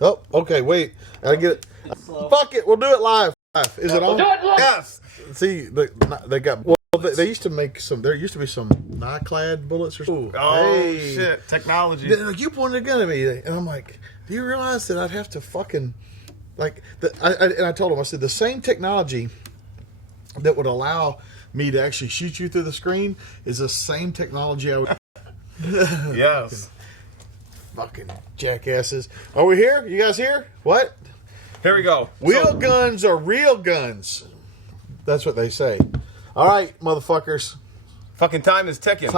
Oh, okay, wait. I get it. Fuck it, we'll do it live. Is it on? Do it live. Yes. See, they got. Well, they used to make some. There used to be some Nyclad bullets or something. Oh shit! Technology. Like, you pointed a gun at me, and I'm like, do you realize that I'd have to fucking like? And I told him, I said, the same technology that would allow me to actually shoot you through the screen is the same technology I would. Yes. Fucking jackasses. Are we here? You guys here? What? Here we go. Wheel guns are real guns. That's what they say. All right, motherfuckers. Fucking time is ticking.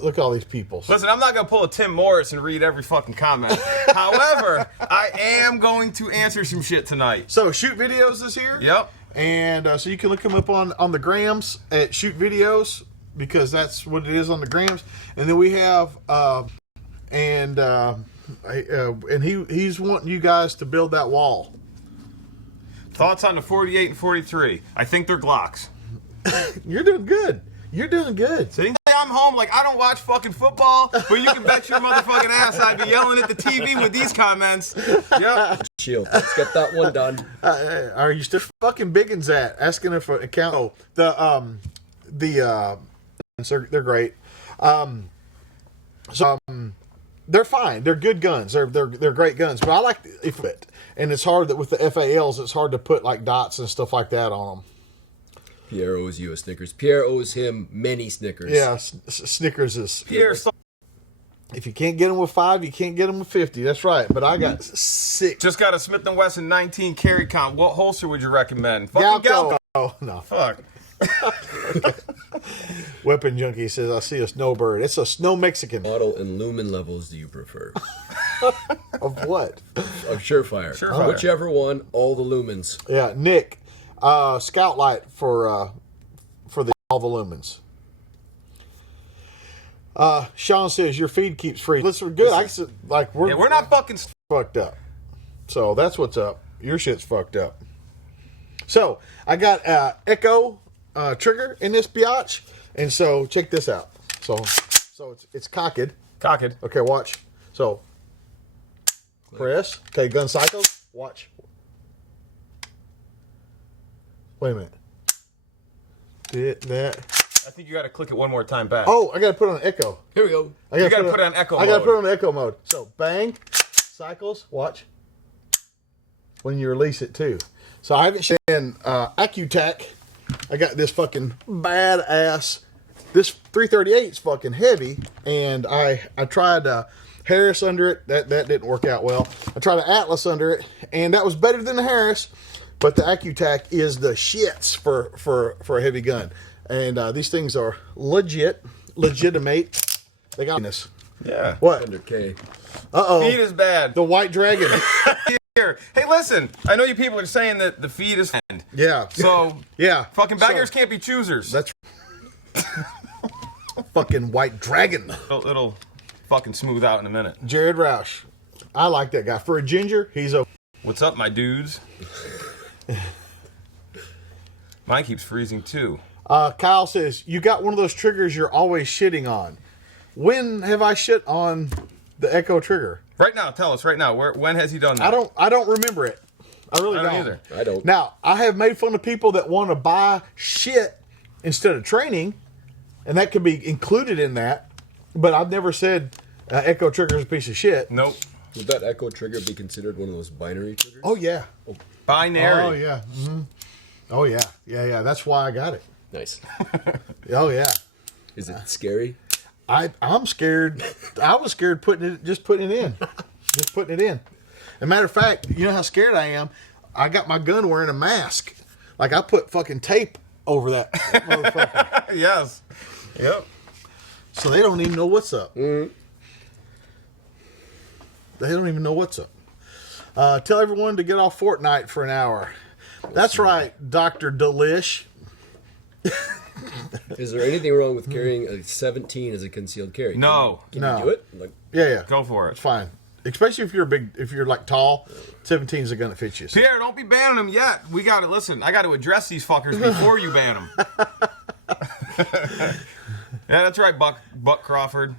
Look at all these people. Listen, I'm not going to pull a Tim Morris and read every fucking comment. However, I am going to answer some shit tonight. So, Shoot Videos is here. Yep. And so you can look them up on the grams at Shoot Videos, because that's what it is on the grams. And then we have, and he's wanting you guys to build that wall. Thoughts on the 48 and 43? I think they're Glocks. You're doing good. You're doing good. See? I'm home like I don't watch fucking football, but you can bet your motherfucking ass I'd be yelling at the TV with these comments. Yep. Shield. Let's get that one done. Are you still fucking biggins at asking if an account? Oh, they're great. They're fine. They're good guns. They're great guns. But I like it, and it's hard that with the FALs, it's hard to put like dots and stuff like that on them. Pierre owes you a Snickers. Pierre owes him many Snickers. Yeah, Snickers is. Pierre. If you can't get them with 5, you can't get them with 50. That's right. But I got 6. Just got a Smith & Wesson 19 carry count. What holster would you recommend? Fucking Galco. Oh, no. Fuck. Weapon Junkie says, I see a snowbird. It's a snow Mexican. Model and lumen levels do you prefer? Of what? Of Surefire. Surefire. Whichever one, all the lumens. Yeah, Nick. Scout light for all the lumens. Sean says your feed keeps freezing. Listen, good. We're not fucking fucked up. So that's what's up. Your shit's fucked up. So I got Echo trigger in this biatch, and so check this out. So it's cocked. Cocked. Okay, watch. So press. Okay, gun cycles. Watch. Wait a minute. Did that? I think you got to click it one more time back. Oh, I got to put it on echo. Here we go. You got to put it on echo mode. I got to put it on echo mode. So bang, cycles. Watch. When you release it too. So I haven't shown AccuTac. I got this fucking badass. This 338 is fucking heavy, and I tried Harris under it. That didn't work out well. I tried an Atlas under it, and that was better than the Harris. But the AccuTac is the shits for a heavy gun. And these things are legitimate. They got this. Yeah. What? Under K. Uh-oh. Feed is bad. The White Dragon. Here. Hey, listen. I know you people are saying that the feed is bad. Yeah. So, yeah. Fucking baggers can't be choosers. That's fucking White Dragon. It'll fucking smooth out in a minute. Jared Roush. I like that guy. For a ginger, he's a... What's up, my dudes? Mine keeps freezing, too. Kyle says, you got one of those triggers you're always shitting on. When have I shit on the Echo trigger? Right now, tell us right now. When has he done that? I don't remember it. I really don't. Either. I don't. Now, I have made fun of people that want to buy shit instead of training, and that could be included in that. But I've never said Echo trigger is a piece of shit. Nope. Would that Echo trigger be considered one of those binary triggers? Oh, yeah. Binary. Oh, yeah. Mm-hmm. Oh, yeah. Yeah. That's why I got it. Nice. Oh, yeah. Is it scary? I'm scared. I was scared putting it in. Just putting it in. As a matter of fact, you know how scared I am? I got my gun wearing a mask. Like, I put fucking tape over that motherfucker. Yes. Yep. So they don't even know what's up. Mm-hmm. They don't even know what's up. Tell everyone to get off Fortnite for an hour. That's right, Dr. Delish. Is there anything wrong with carrying a 17 as a concealed carry? No. Can you do it? Like, Yeah. Go for it. It's fine. Especially if you're like tall, 17 is the gun that fits you. So. Pierre, don't be banning them yet. We got to listen. I got to address these fuckers before you ban them. Yeah, that's right, Buck Crawford.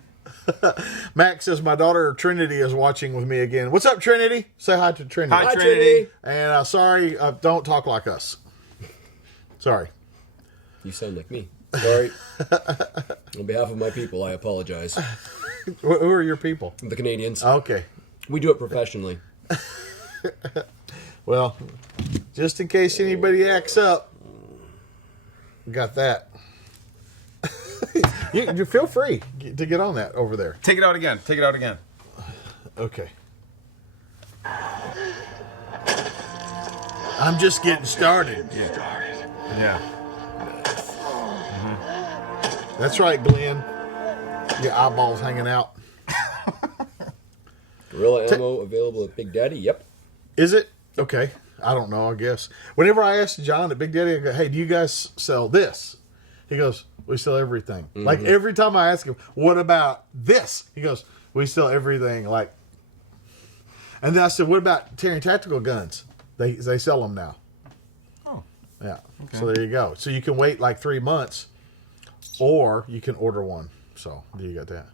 Max says my daughter Trinity is watching with me again. What's up, Trinity? Say hi to Trinity. Hi, Trinity. And sorry, don't talk like us. Sorry. You sound like me. Sorry. On behalf of my people, I apologize. Who are your people? The Canadians. Okay. We do it professionally. Well, just in case anybody acts up, we got that. you feel free to get on that over there. Take it out again. Take it out again. Okay. I'm just getting started. Yeah. That's right, Glenn. Your eyeballs hanging out. Gorilla ammo available at Big Daddy? Yep. Is it? Okay. I don't know, I guess. Whenever I ask John at Big Daddy, I go, hey, do you guys sell this? He goes, we sell everything. Mm-hmm. Like, every time I ask him, what about this? He goes, we sell everything. Like, and then I said, what about Terran tactical guns? They sell them now. Oh. Yeah. Okay. So there you go. So you can wait like 3 months, or you can order one. So you got that.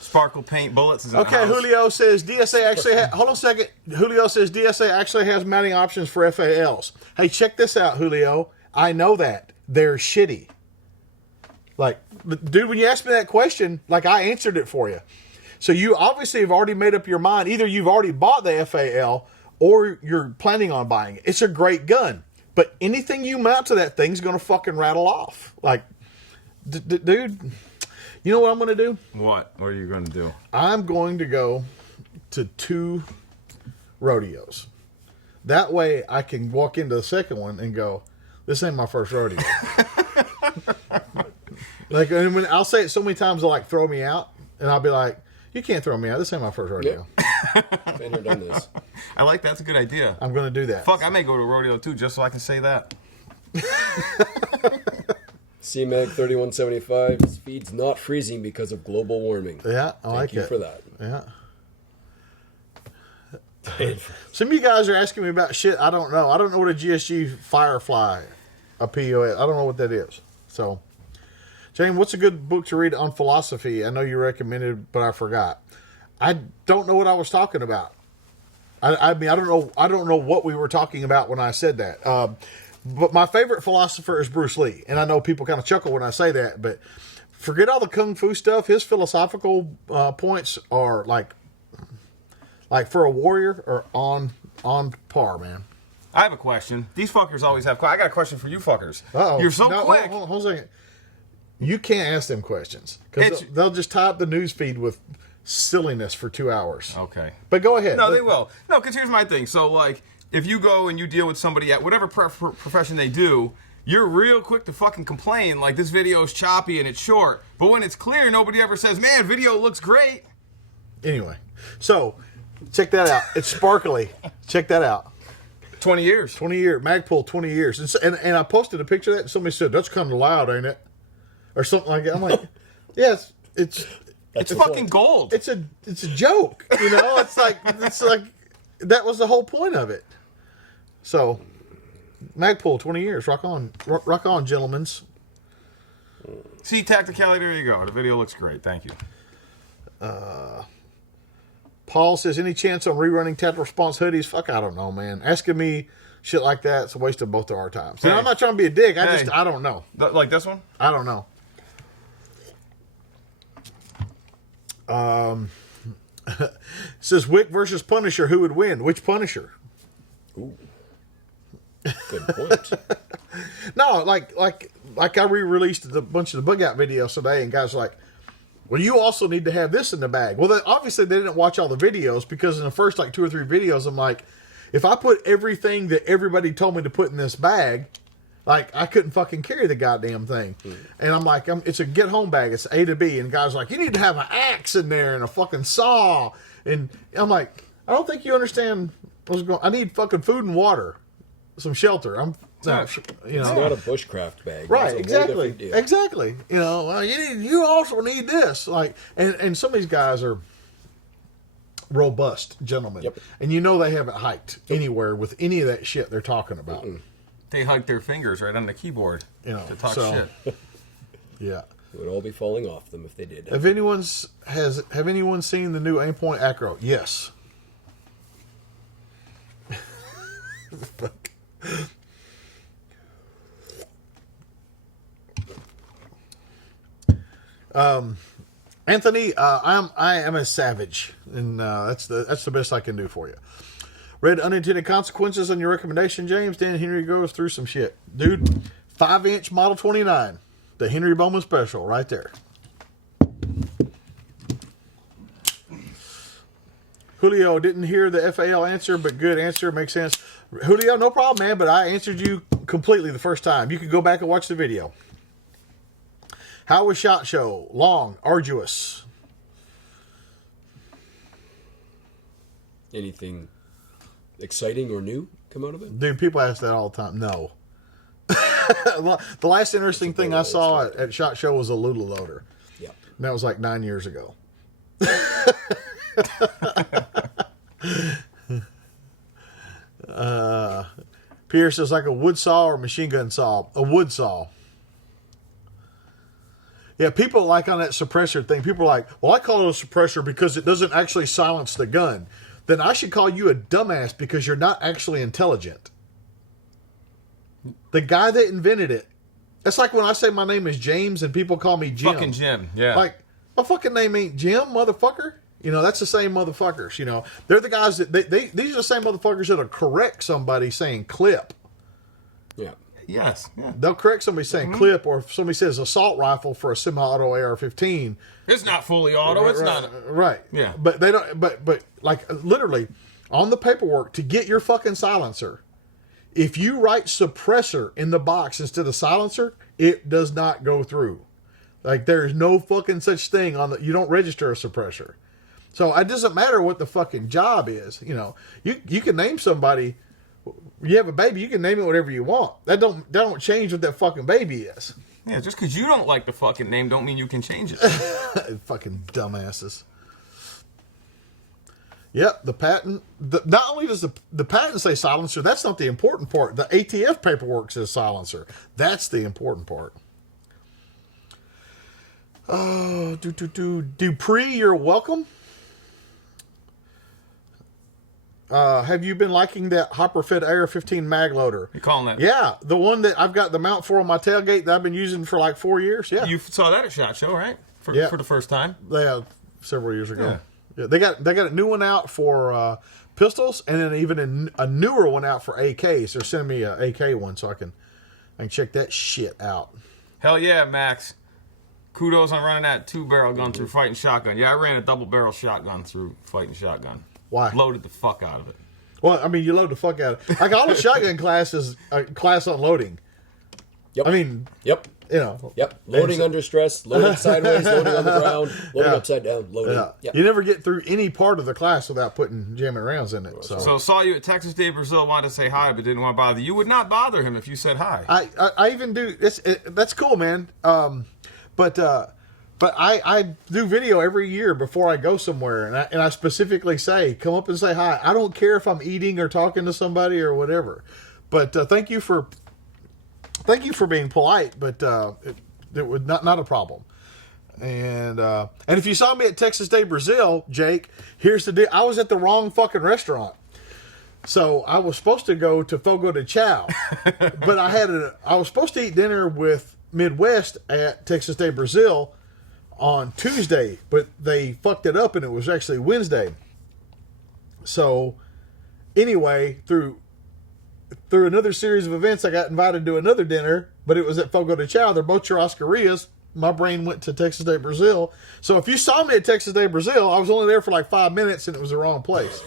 Sparkle paint bullets is in the Okay, house. Julio says DSA actually hold on a second. Julio says DSA actually has mounting options for FALs. Hey, check this out, Julio. I know that. They're shitty. Like, dude, when you asked me that question, like, I answered it for you. So you obviously have already made up your mind. Either you've already bought the FAL or you're planning on buying it. It's a great gun. But anything you mount to that thing's going to fucking rattle off. Like, dude... You know what I'm going to do? What? What are you going to do? I'm going to go to 2 rodeos. That way I can walk into the second one and go, this ain't my first rodeo. Like, and when I'll say it so many times, they'll like throw me out. And I'll be like, you can't throw me out. This ain't my first rodeo. Yep. Been here, done this. I like that's a good idea. I'm going to do that. Fuck, I may go to a rodeo too just so I can say that. CMAG 3175. His feed's not freezing because of global warming. Yeah, I like it. Thank you for that. Yeah. Some of you guys are asking me about shit I don't know. I don't know what a GSG Firefly appeal is. I don't know what that is. So, Jane, what's a good book to read on philosophy? I know you recommended, but I forgot. I don't know what I was talking about. I mean, I don't know what we were talking about when I said that. But my favorite philosopher is Bruce Lee. And I know people kind of chuckle when I say that, but forget all the kung fu stuff. His philosophical points are like for a warrior are on par, man. I have a question. These fuckers always have. I got a question for you fuckers. Uh-oh. You're so No, quick. Hold on a second. You can't ask them questions because they'll just tie up the news feed with silliness for 2 hours. Okay. But go ahead. No, they will. No, because here's my thing. So, like, if you go and you deal with somebody at whatever profession they do, you're real quick to fucking complain, like, this video is choppy and it's short. But when it's clear, nobody ever says, man, video looks great. Anyway, so check that out. It's sparkly. Check that out. 20 years. 20 year Magpul, 20 years. And I posted a picture of that and somebody said, that's kind of loud, ain't it? Or something like that. I'm like, yes, it's fucking gold. It's a joke, you know? It's like that was the whole point of it. So, Magpul, 20 years. Rock on, gentlemen. See, tacticality, there you go. The video looks great. Thank you. Paul says, any chance on rerunning tactical response hoodies? Fuck, I don't know, man. Asking me shit like that, it's a waste of both of our times. Hey. And I'm not trying to be a dick. Hey. I don't know. Like this one? I don't know. Says Wick versus Punisher, who would win? Which Punisher? Ooh. Good point. No, like I re-released a bunch of the bug out videos today, and guys are like, well, you also need to have this in the bag. Well, obviously they didn't watch all the videos because in the first like 2 or 3 videos, I'm like, if I put everything that everybody told me to put in this bag, like I couldn't fucking carry the goddamn thing. And I'm like, it's a get home bag. It's A to B. And guys are like, you need to have an axe in there and a fucking saw. And I'm like, I don't think you understand what's going on. I need fucking food and water, some shelter. It's not a bushcraft bag. Right, That's a whole different exactly. deal. Exactly. You know, well, you also need this. Like, and some of these guys are robust gentlemen. Yep. And you know they haven't hiked anywhere with any of that shit they're talking about. They hug their fingers right on the keyboard You know, to talk so- shit. Yeah. It would all be falling off them if they did. Have anyone seen the new Aimpoint Acro? Yes. Fuck. Anthony, I am a savage, and that's the best I can do for you. Read Unintended Consequences on your recommendation, James. Dan Henry goes through some shit, dude. 5-inch Model 29, the Henry Bowman Special, right there. Julio, didn't hear the FAL answer, but good answer, makes sense. Julio, no problem, man. But I answered you completely the first time. You can go back and watch the video. How was SHOT Show? Long, arduous. Anything exciting or new come out of it? Dude, people ask that all the time. No. The last interesting thing I saw at SHOT Show was a Lula loader. Yeah. And that was like 9 years ago. Pierce is like a wood saw or machine gun saw. A wood saw. Yeah, people like on that suppressor thing. People are like, well, I call it a suppressor because it doesn't actually silence the gun. Then I should call you a dumbass because you're not actually intelligent. The guy that invented it. It's like when I say my name is James and people call me Jim. Fucking Jim, yeah. Like, my fucking name ain't Jim, motherfucker. You know, that's the same motherfuckers, you know. They're the guys that, these are the same motherfuckers that'll correct somebody saying clip. Yeah. Yes. Yeah. They'll correct somebody saying clip, or if somebody says assault rifle for a semi-auto AR-15. It's not fully auto. It's not. Right. Yeah. But they don't, but like literally on the paperwork to get your fucking silencer, if you write suppressor in the box instead of silencer, it does not go through. Like there's no fucking such thing on the, you don't register a suppressor. So it doesn't matter what the fucking job is. You know, you can name somebody. You have a baby, you can name it whatever you want. That don't change what that fucking baby is. Yeah, just because you don't like the fucking name don't mean you can change it. Fucking dumbasses. Yep, the patent. Not only does the patent say silencer, that's not the important part. The ATF paperwork says silencer. That's the important part. Oh, Dupree, you're welcome. Have you been liking that hopper-fed AR-15 mag loader? You calling that? Yeah, the one that I've got the mount for on my tailgate that I've been using for like 4 years. Yeah, You saw that at SHOT Show, right? For the first time. they have several years ago. Yeah, they got a new one out for pistols, and then even a newer one out for AKs. They're sending me an AK one so I can check that shit out. Hell yeah, Max. Kudos on running that 2-barrel gun through fighting shotgun. Yeah, I ran a double-barrel shotgun through fighting shotgun. Why? Loaded the fuck out of it. Well, I mean, you load the fuck out of it. Like all the shotgun class is a class on loading. Yep. I mean, Yep. you know. Yep. Loading under stress, loading sideways, loading on the ground, loading upside down, loading. Yeah. Yep. You never get through any part of the class without putting jamming rounds in it. So saw you at Texas Day Brazil, wanted to say hi, but didn't want to bother you. You would not bother him if you said hi. I even do. That's cool, man. But I do video every year before I go somewhere, and I specifically say, come up and say hi. I don't care if I'm eating or talking to somebody or whatever. But thank you for being polite. But it was not a problem. And if you saw me at Texas Day Brazil, Jake, here's the deal. I was at the wrong fucking restaurant. So I was supposed to go to Fogo de Chao, but I was supposed to eat dinner with Midwest at Texas Day Brazil on Tuesday, but they fucked it up and it was actually Wednesday. So anyway, through another series of events, I got invited to another dinner, but it was at Fogo de Chao. They're both churrascarias. My brain went to Texas Day Brazil. So if you saw me at Texas Day Brazil, I was only there for like 5 minutes and it was the wrong place.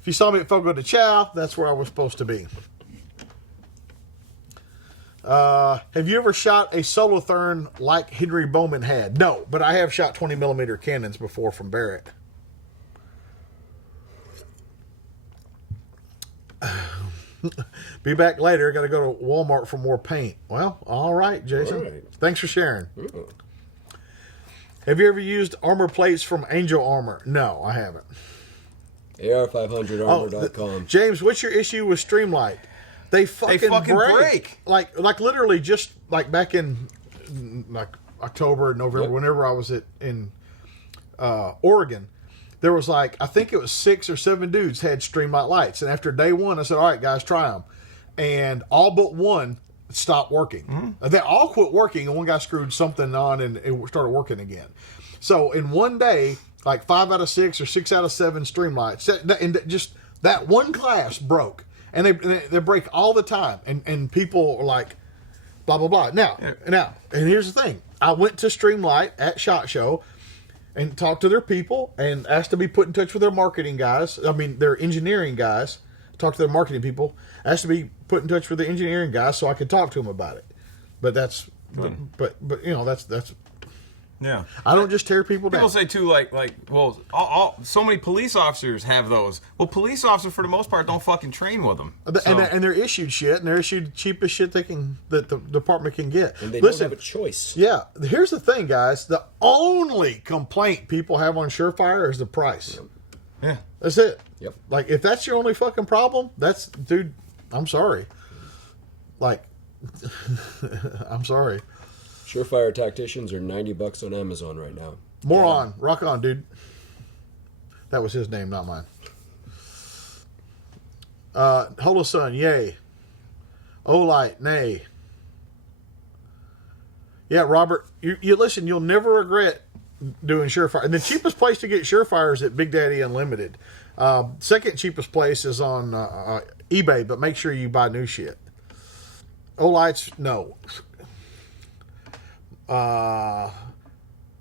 If you saw me at Fogo de Chao, that's where I was supposed to be. Have you ever shot a Solotherm like Henry Bowman had? No, but I have shot 20mm cannons before from Barrett. Be back later. Got to go to Walmart for more paint. Well, all right, Jason. All right. Thanks for sharing. Ooh. Have you ever used armor plates from Angel Armor? No, I haven't. AR500armor.com. James, what's your issue with Streamlight? They fucking fucking break. Like literally just like back in like October, November, Yep. whenever I was in Oregon, there was like, I think it was 6 or 7 dudes had Streamlight lights. And after day 1, I said, all right, guys, try them. And all but one stopped working. They all quit working, and one guy screwed something on and it started working again. So in one day, like 5 out of 6 or 6 out of 7 Streamlights, and just that one class broke. And they break all the time. And people are like, blah, blah, blah. Now, and here's the thing. I went to Streamlight at SHOT Show and talked to their people and asked to be put in touch with their marketing guys. I mean, their engineering guys. Talked to their marketing people. Asked to be put in touch with the engineering guys so I could talk to them about it. But that's, but you know, that's. Yeah. I don't just tear people down. People say too, well, so many police officers have those. Well, police officers for the most part don't fucking train with them. And they're issued shit, and they're issued cheapest shit that the department can get. And they don't have a choice. Yeah, here's the thing, guys. The only complaint people have on Surefire is the price. Yeah. That's it. Yep. Like, if that's your only fucking problem, dude, I'm sorry. Like, I'm sorry. Surefire tacticians are $90 on Amazon right now. Moron. Rock on, dude. That was his name, not mine. Holosun, yay. Olight, nay. Yeah, Robert, you listen, you'll never regret doing Surefire. And the cheapest place to get Surefire is at Big Daddy Unlimited. Second cheapest place is on eBay, but make sure you buy new shit. Olights, no. My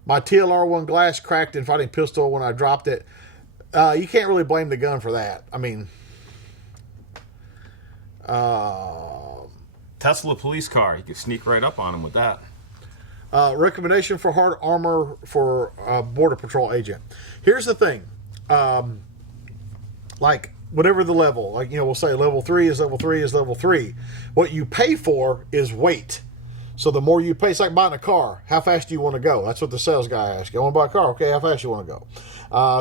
TLR1 glass cracked in fighting pistol when I dropped it. You can't really blame the gun for that. I mean, Tesla police car. You can sneak right up on them with that. recommendation for hard armor for a Border Patrol agent. Here's the thing. Like, whatever the level, like, you know, we'll say level 3 is level 3 is level 3. What you pay for is weight. So the more you pay, it's like buying a car. How fast do you want to go? That's what the sales guy asks you. I want to buy a car. Okay, how fast do you want to go?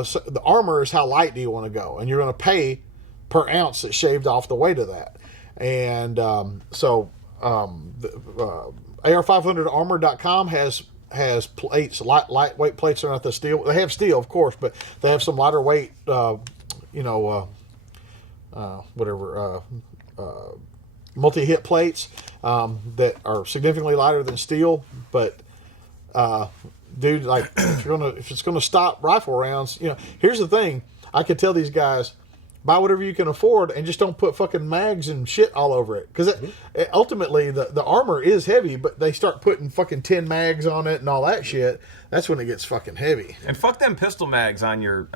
So the armor is how light do you want to go? And you're going to pay per ounce that's shaved off the weight of that. And AR500armor.com has plates, lightweight plates. Are not the steel. They have steel, of course, but they have some lighter weight, multi-hit plates that are significantly lighter than steel. But dude, like, if it's gonna stop rifle rounds, you know, here's the thing. I could tell these guys, buy whatever you can afford and just don't put fucking mags and shit all over it. Because ultimately, the armor is heavy, but they start putting fucking 10 mags on it and all that shit. That's when it gets fucking heavy. And fuck them pistol mags on your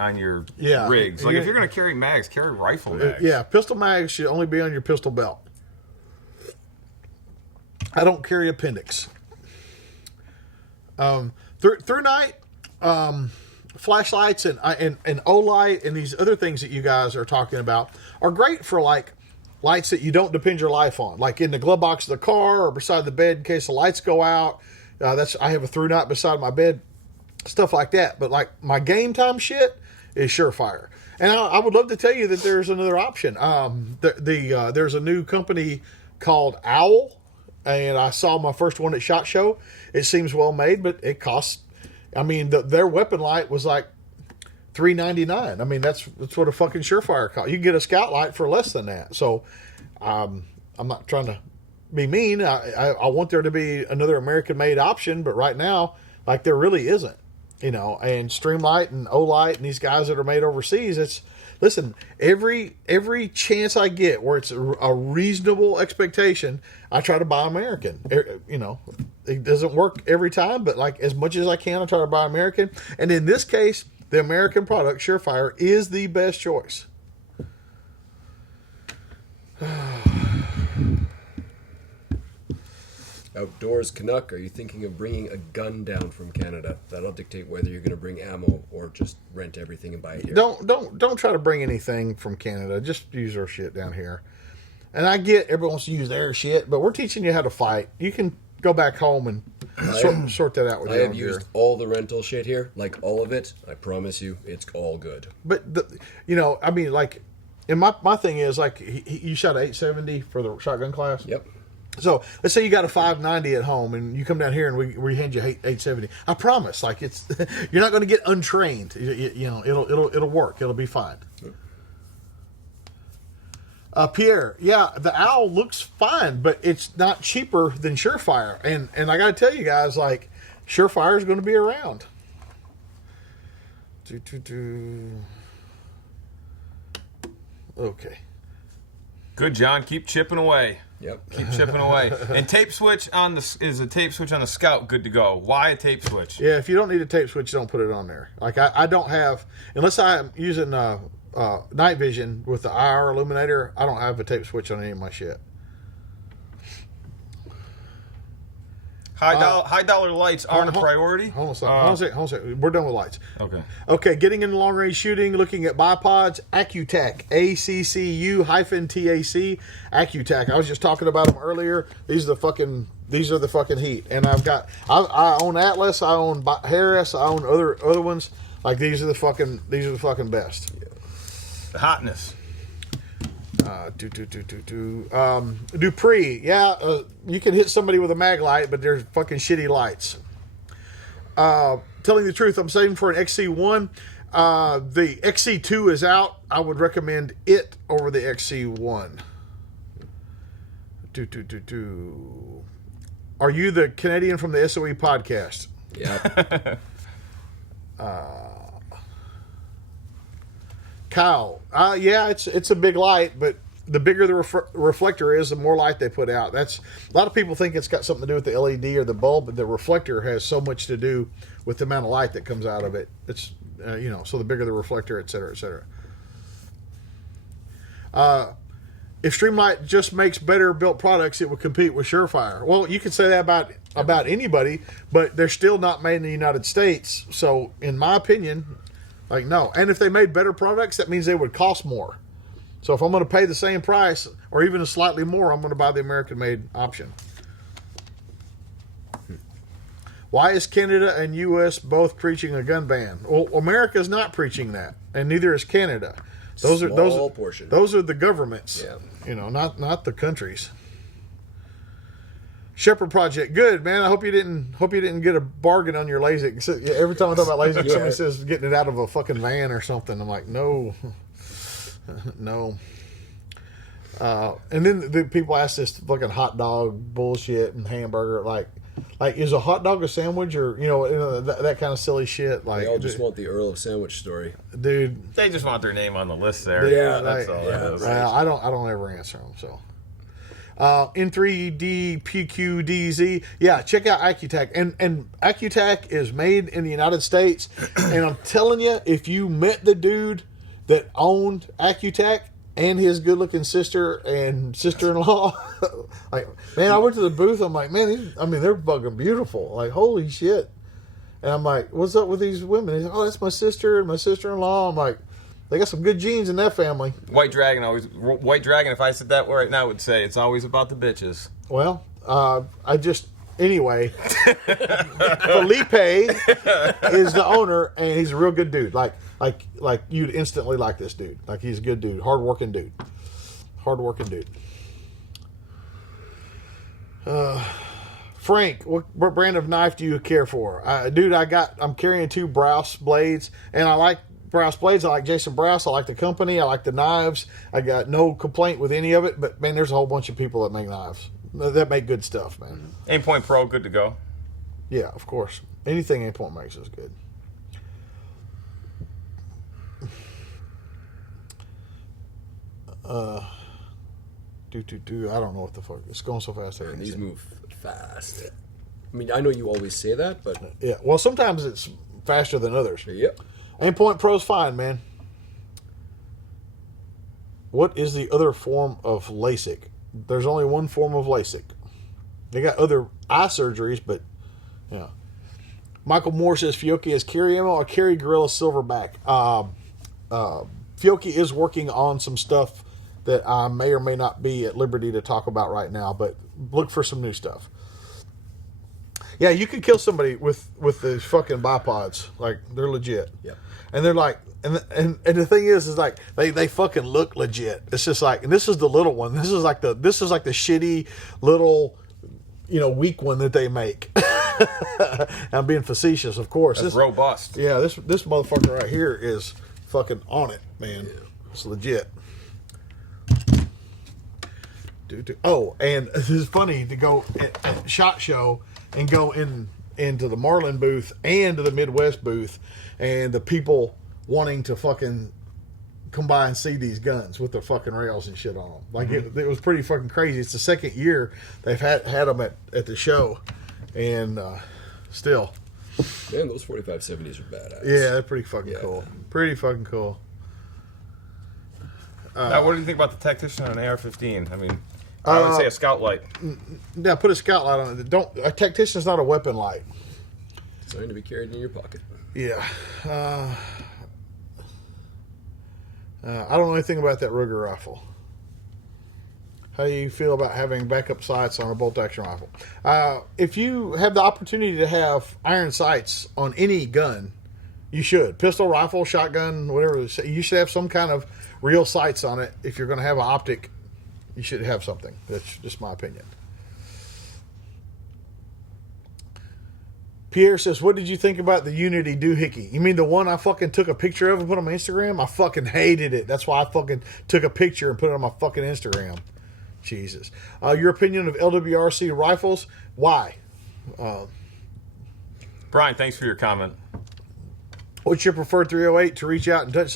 Yeah. rigs. Like, if you're going to carry mags, carry rifle mags. Yeah, pistol mags should only be on your pistol belt. I don't carry appendix. Through night, flashlights and O-light and these other things that you guys are talking about are great for, like, lights that you don't depend your life on, like in the glove box of the car or beside the bed in case the lights go out. I have a through night beside my bed, stuff like that. But, like, my game time shit is Surefire. And I would love to tell you that there's another option. There's a new company called Owl, and I saw my first one at SHOT Show. It seems well made, but it costs. I mean, their weapon light was like $3.99. I mean, that's what a fucking Surefire costs. You can get a Scout light for less than that. So, I'm not trying to be mean. I want there to be another American-made option, but right now, like, there really isn't. You know, and Streamlight and O-Light and these guys that are made overseas, listen, every chance I get where it's a reasonable expectation, I try to buy American. You know, it doesn't work every time, but, like, as much as I can, I try to buy American. And in this case, the American product, Surefire, is the best choice. Outdoors Canuck, are you thinking of bringing a gun down from Canada? That'll dictate whether you're going to bring ammo or just rent everything and buy it here. Don't try to bring anything from Canada. Just use our shit down here. And I get everyone wants to use their shit, but we're teaching you how to fight. You can go back home and sort that out with your own gear. I have used all the rental shit here, like all of it. I promise you, it's all good. But I mean, like, and my thing is, like, you shot an 870 for the shotgun class. Yep. So let's say you got a 590 at home, and you come down here and we hand you 870. I promise, like it's you're not going to get untrained. You know, it'll work. It'll be fine. Pierre, yeah, the Owl looks fine, but it's not cheaper than Surefire, and I got to tell you guys, like Surefire is going to be around. Okay. Good, John. Keep chipping away. Yep. Keep chipping away. And tape switch on is a tape switch on the Scout good to go? Why a tape switch? Yeah, if you don't need a tape switch, don't put it on there. Like I don't have, unless I'm using night vision with the IR illuminator, I don't have a tape switch on any of my shit. High dollar lights aren't a priority. Hold on a second. We're done with lights. Okay. Okay, getting into long range shooting, looking at bipods, Accutech, ACCU-TAC, Accutech. I was just talking about them earlier. These are the fucking heat. And I own Atlas, I own Harris, I own other ones. Like these are the fucking best. The hotness. Dupree, yeah, you can hit somebody with a mag light, but they're fucking shitty lights. Telling the truth, I'm saving for an XC1. The XC2 is out. I would recommend it over the XC1. Are you the Canadian from the SOE podcast? Yeah. Kyle, yeah, it's a big light, but the bigger the reflector is, the more light they put out. That's a lot of people think it's got something to do with the LED or the bulb, but the reflector has so much to do with the amount of light that comes out of it. It's so the bigger the reflector, et cetera, et cetera. If Streamlight just makes better built products, it would compete with Surefire. Well, you can say that about anybody, but they're still not made in the United States. So, in my opinion, like, no. And if they made better products, that means they would cost more. So if I'm going to pay the same price or even slightly more, I'm going to buy the American-made option. Why is Canada and U.S. both preaching a gun ban? Well, America's not preaching that, and neither is Canada. Those portion. Those are the governments. Yeah. Not the countries. Shepherd Project, good man. I hope you didn't get a bargain on your LASIK. Every time I talk about LASIK, somebody says getting it out of a fucking van or something. I'm like, no. And then the people ask this fucking hot dog bullshit and hamburger, like is a hot dog a sandwich or that kind of silly shit? Like, they all just want the Earl of Sandwich story, dude. They just want their name on the list there. Yeah, that's all. Yeah, Right. I don't ever answer them. So. N3D PQDZ. Yeah, check out Accutech. And Accutech is made in the United States. And I'm telling you, if you met the dude that owned Accutech and his good-looking sister and sister-in-law, like, man, I went to the booth. I'm like, man, they're fucking beautiful. Like, holy shit. And I'm like, what's up with these women? He's like, oh, that's my sister and my sister-in-law. I'm like, they got some good genes in that family. White Dragon, if I said that right now, would say it's always about the bitches. Well, anyway, Felipe is the owner, and he's a real good dude. Like you'd instantly like this dude. Like, he's a good dude, hardworking dude. Frank, what brand of knife do you care for? Dude, I'm carrying 2 Browse blades, and I like Browse blades. I like Jason Browse. I like the company. I like the knives. I got no complaint with any of it. But man, there's a whole bunch of people that make knives that make good stuff, man. Aimpoint Pro, good to go. Yeah, of course. Anything Aimpoint makes is good. I don't know what the fuck. It's going so fast. Man, these move fast. I mean, I know you always say that, but yeah. Well, sometimes it's faster than others. Yep. Aimpoint Pro's fine, man. What is the other form of LASIK? There's only one form of LASIK. They got other eye surgeries, but yeah. Michael Moore says Fiocchi is carry ammo or carry Gorilla Silverback. Fiocchi is working on some stuff that I may or may not be at liberty to talk about right now, but look for some new stuff. Yeah, you could kill somebody with the fucking bipods. Like, they're legit. Yeah. And they're like, and the thing is like they fucking look legit. It's just like, and this is the little one. This is like the shitty little, weak one that they make. I'm being facetious, of course. That's robust. Yeah, this motherfucker right here is fucking on it, man. It's legit. Oh, and this is funny to go at SHOT Show and go into the Marlin booth and to the Midwest booth, and the people wanting to fucking come by and see these guns with the fucking rails and shit on them. Like, it was pretty fucking crazy. It's the second year they've had them at the show, and still. Man, those 4570s are badass. Yeah, they're pretty fucking cool. Pretty fucking cool. Now, what do you think about the tactician on an AR-15? I mean, I would say a scout light. Now, put a scout light on it. A tactician's not a weapon light. It's only to be carried in your pocket. Yeah. I don't know anything about that Ruger rifle. How do you feel about having backup sights on a bolt-action rifle? If you have the opportunity to have iron sights on any gun, you should. Pistol, rifle, shotgun, whatever. You should have some kind of real sights on it. If you're going to have an optic, you should have something. That's just my opinion. Pierre says, what did you think about the Unity doohickey? You mean the one I fucking took a picture of and put on my Instagram? I fucking hated it. That's why I fucking took a picture and put it on my fucking Instagram. Jesus. Your opinion of LWRC rifles? Why? Brian, thanks for your comment. What's your preferred 308 to reach out and touch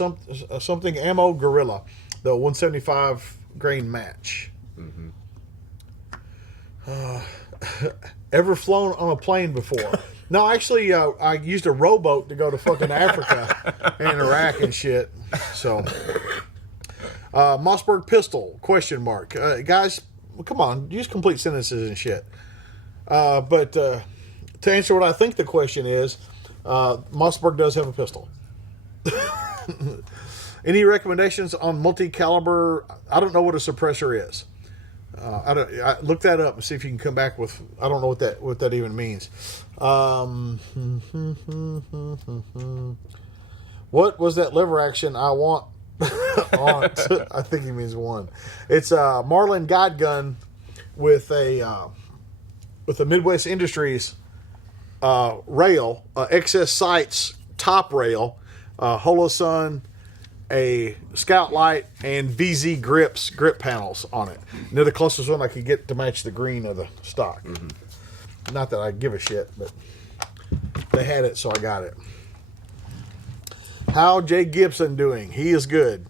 something? Ammo, Gorilla. The 175 grain match. Ever flown on a plane before? No, actually, I used a rowboat to go to fucking Africa and Iraq and shit. So, Mossberg pistol, question mark. Guys, come on, use complete sentences and shit. But to answer what I think the question is, Mossberg does have a pistol. Any recommendations on multi-caliber? I don't know what a suppressor is. I look that up and see if you can come back with. I don't know what that even means. What was that lever action? I want. I think he means one. It's a Marlin guide gun with a Midwest Industries rail, excess sights top rail, Holosun, a scout light, and VZ grip panels on it. And they're the closest one I could get to match the green of the stock. Not that I give a shit, but they had it, so I got it. How Jay Gibson doing? He is good.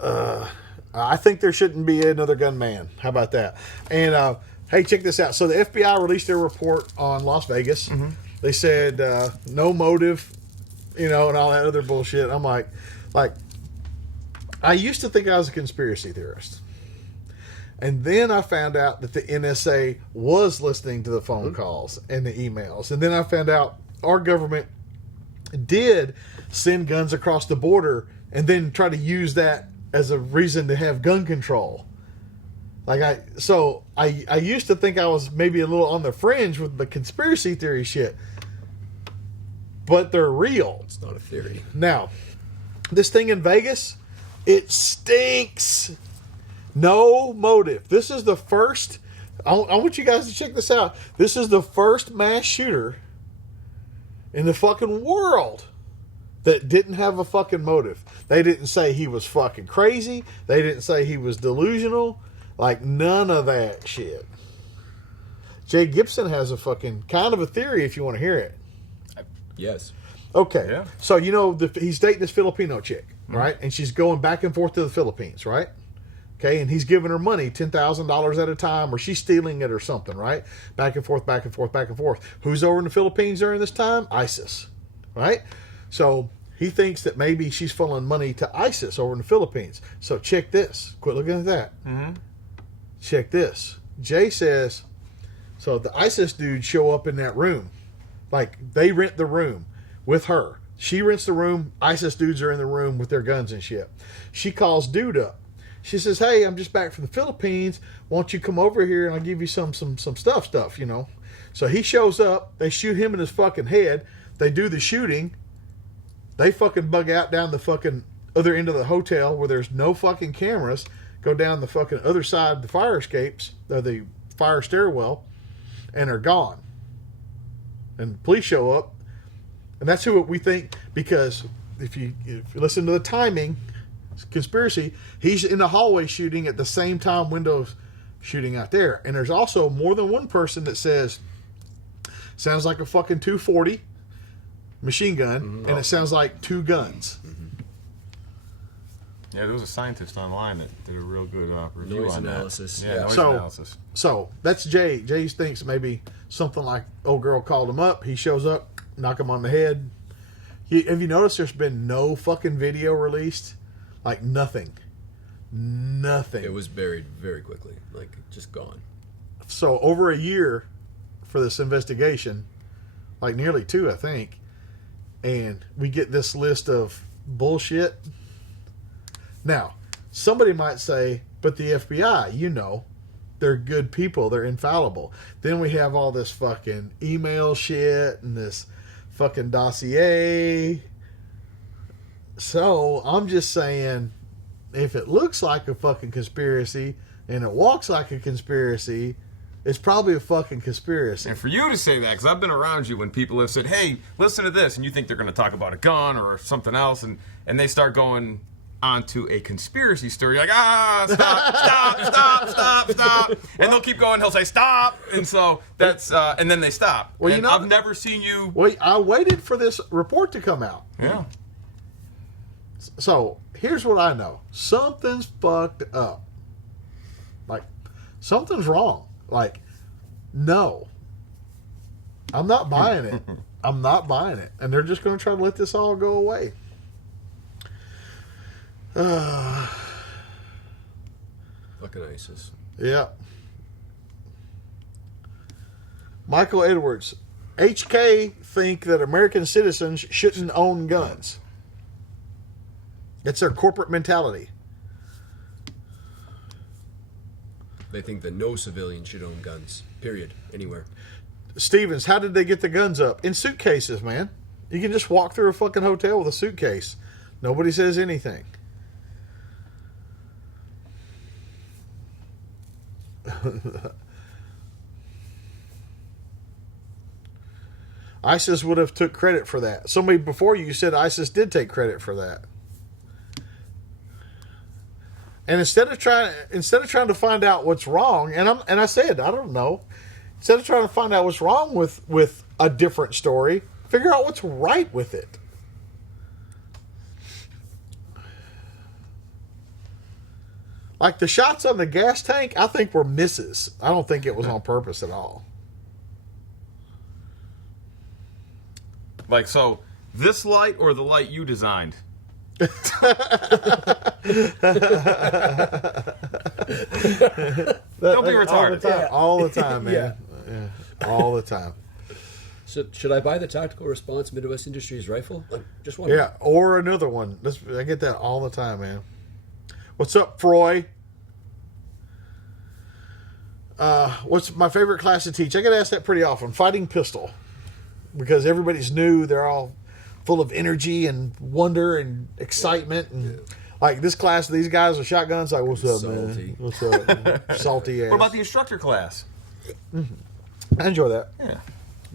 I think there shouldn't be another gunman. How about that? And hey, check this out. So the FBI released their report on Las Vegas. They said no motive, and all that other bullshit. I'm like, I used to think I was a conspiracy theorist. And then I found out that the NSA was listening to the phone calls and the emails. And then I found out our government did send guns across the border and then try to use that as a reason to have gun control. I used to think I was maybe a little on the fringe with the conspiracy theory shit. But they're real. It's not a theory. Now, this thing in Vegas, it stinks. No motive. This is the first. I want you guys to check this out. This is the first mass shooter in the fucking world that didn't have a fucking motive. They didn't say he was fucking crazy. They didn't say he was delusional. Like, none of that shit. Jay Gibson has a fucking kind of a theory if you want to hear it. Yes. Okay. Yeah. So, he's dating this Filipino chick, right? And she's going back and forth to the Philippines, right? Okay. And he's giving her money, $10,000 at a time, or she's stealing it or something, right? Back and forth, back and forth, back and forth. Who's over in the Philippines during this time? ISIS, right? So he thinks that maybe she's funneling money to ISIS over in the Philippines. So check this. Quit looking at that. Check this. Jay says, so the ISIS dudes show up in that room. Like, they rent the room with her. She rents the room. ISIS dudes are in the room with their guns and shit. She calls dude up. She says, "Hey, I'm just back from the Philippines. Won't you come over here and I'll give you some stuff, you know." So he shows up. They shoot him in his fucking head. They do the shooting. They fucking bug out down the fucking other end of the hotel where there's no fucking cameras. Go down the fucking other side of the fire escapes, or the fire stairwell, and are gone. And the police show up, and that's who we think, because if you listen to the timing, conspiracy, he's in the hallway shooting at the same time Windows shooting out there. And there's also more than one person that says, sounds like a fucking 240 machine gun, and it sounds like two guns. Yeah, there was a scientist online that did a real good review Noise on analysis. that. Yeah, noise So- analysis. So that's Jay. Jay thinks maybe something like old girl called him up. He shows up, knock him on the head. Have you noticed there's been no fucking video released? Like nothing. Nothing. It was buried very quickly, like just gone. So over a year for this investigation, like nearly 2, I think, and we get this list of bullshit. Now, somebody might say, but the FBI, you know, they're good people, they're infallible. Then we have all this fucking email shit and this fucking dossier. So I'm just saying, if it looks like a fucking conspiracy and it walks like a conspiracy, it's probably a fucking conspiracy. And for you to say that, because I've been around you when people have said, hey, listen to this, and you think they're going to talk about a gun or something else, and they start going onto a conspiracy story. You're like, stop. And they'll keep going. He'll say, stop. And so that's, and then they stop. Well, and you know, I've never seen you. Wait, I waited for this report to come out. Yeah. So here's what I know: something's fucked up. Like something's wrong. Like, no, I'm not buying it. I'm not buying it, and they're just going to try to let this all go away. Fucking ISIS. Yeah. Michael Edwards, HK think that American citizens shouldn't own guns. It's their corporate mentality. They think that no civilian should own guns. Period. Anywhere. Stevens, how did they get the guns up? In suitcases, man. You can just walk through a fucking hotel with a suitcase. Nobody says anything. ISIS would have took credit for that. Somebody before you said ISIS did take credit for that. And instead of trying to find out what's wrong, and I said I don't know. Instead of trying to find out what's wrong with a different story, figure out what's right with it. Like the shots on the gas tank, I think were misses. I don't think it was on purpose at all. Like, so, this light or the light you designed? Don't be retarded. All the time, man. Yeah, all the time. Should I buy the Tactical Response Midwest Industries rifle? Just one. Yeah, or another one. I get that all the time, man. What's up, Froy? What's my favorite class to teach? I get asked that pretty often. Fighting pistol. Because everybody's new. They're all full of energy and wonder and excitement. And like this class, these guys with shotguns, like, what's up, Salty. man? What's up? Salty ass. What about the instructor class? I enjoy that. Yeah.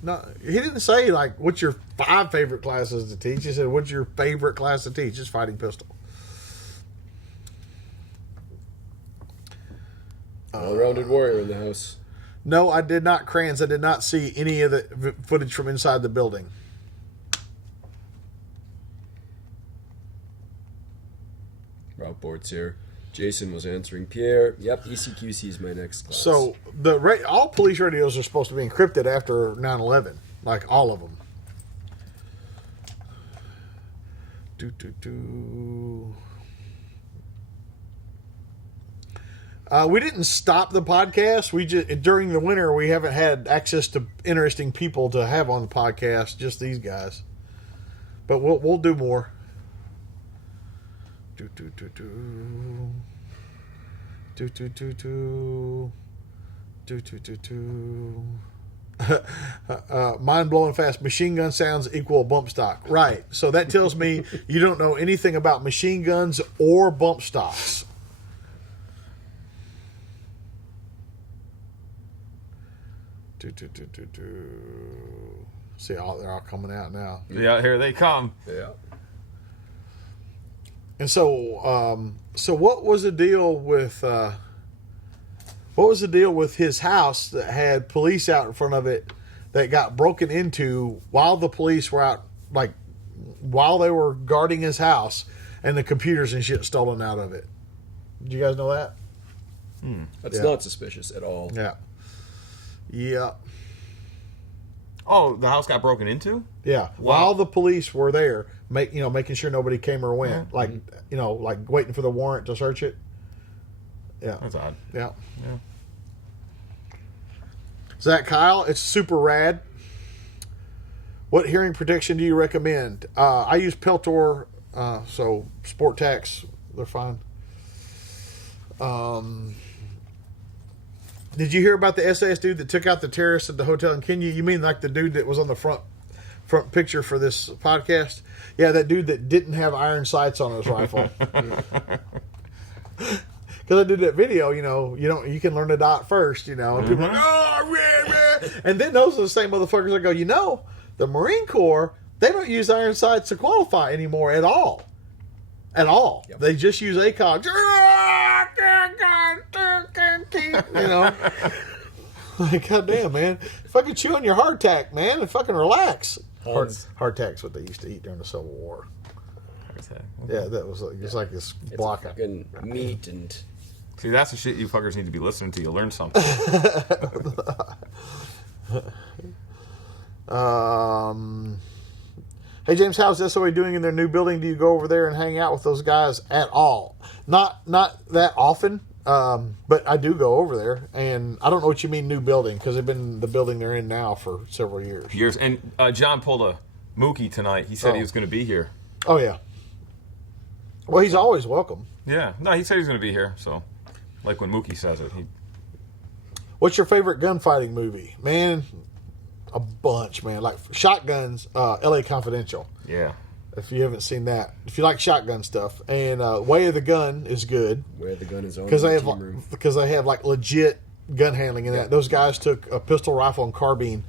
No, he didn't say, like, what's your 5 favorite classes to teach. He said, what's your favorite class to teach? It's fighting pistol. All-rounded warrior in the house. No, I did not, Crayons. I did not see any of the footage from inside the building. Route boards here. Jason was answering Pierre. Yep, ECQC is my next class. So all police radios are supposed to be encrypted after 9/11, like all of them. We didn't stop the podcast. We just during the winter we haven't had access to interesting people to have on the podcast. Just these guys, but we'll do more. Do do do do. Do do do do. Mind blowing fast. Machine gun sounds equal bump stock. Right. So that tells me you don't know anything about machine guns or bump stocks. Do do do do do. See, they're all coming out now. Yeah, here they come. Yeah. And so, what was the deal with? What was the deal with his house that had police out in front of it that got broken into while the police were out, like while they were guarding his house, and the computers and shit stolen out of it? Did you guys know that? That's not suspicious at all. Yeah. Yeah. Oh, the house got broken into? Yeah. Wow. While the police were there, making sure nobody came or went, like waiting for the warrant to search it. Yeah. That's odd. Yeah. Yeah. Zach Kyle, it's super rad. What hearing protection do you recommend? I use Peltor, so Sport Tax, they're fine. Did you hear about the SAS dude that took out the terrorists at the hotel in Kenya? You mean like the dude that was on the front picture for this podcast? Yeah, that dude that didn't have iron sights on his rifle. Because I did that video, you can learn to dot first, and people are like, oh, yeah. And then those are the same motherfuckers that go, the Marine Corps, they don't use iron sights to qualify anymore at all. At all. Yep. They just use ACOG. Like, goddamn, man. Fucking chew on your hardtack, man, and fucking relax. Hardtack's what they used to eat during the Civil War. Okay. Yeah, that was like this block. Fucking meat and... See, that's the shit you fuckers need to be listening to. You'll learn something. Hey, James, how's SOA doing in their new building? Do you go over there and hang out with those guys at all? Not that often, but I do go over there. And I don't know what you mean new building, because they've been in the building they're in now for several years. And John pulled a Mookie tonight. He said he was going to be here. Oh, yeah. Well, he's always welcome. Yeah. No, he said he was going to be here. So, like when Mookie says it. What's your favorite gunfighting movie? Man, a bunch, man. Like Shotguns, LA Confidential. Yeah. If you haven't seen that. If you like shotgun stuff. And Way of the Gun is good. Way of the Gun is on because they have like legit gun handling in that. Those guys took a pistol, rifle, and carbine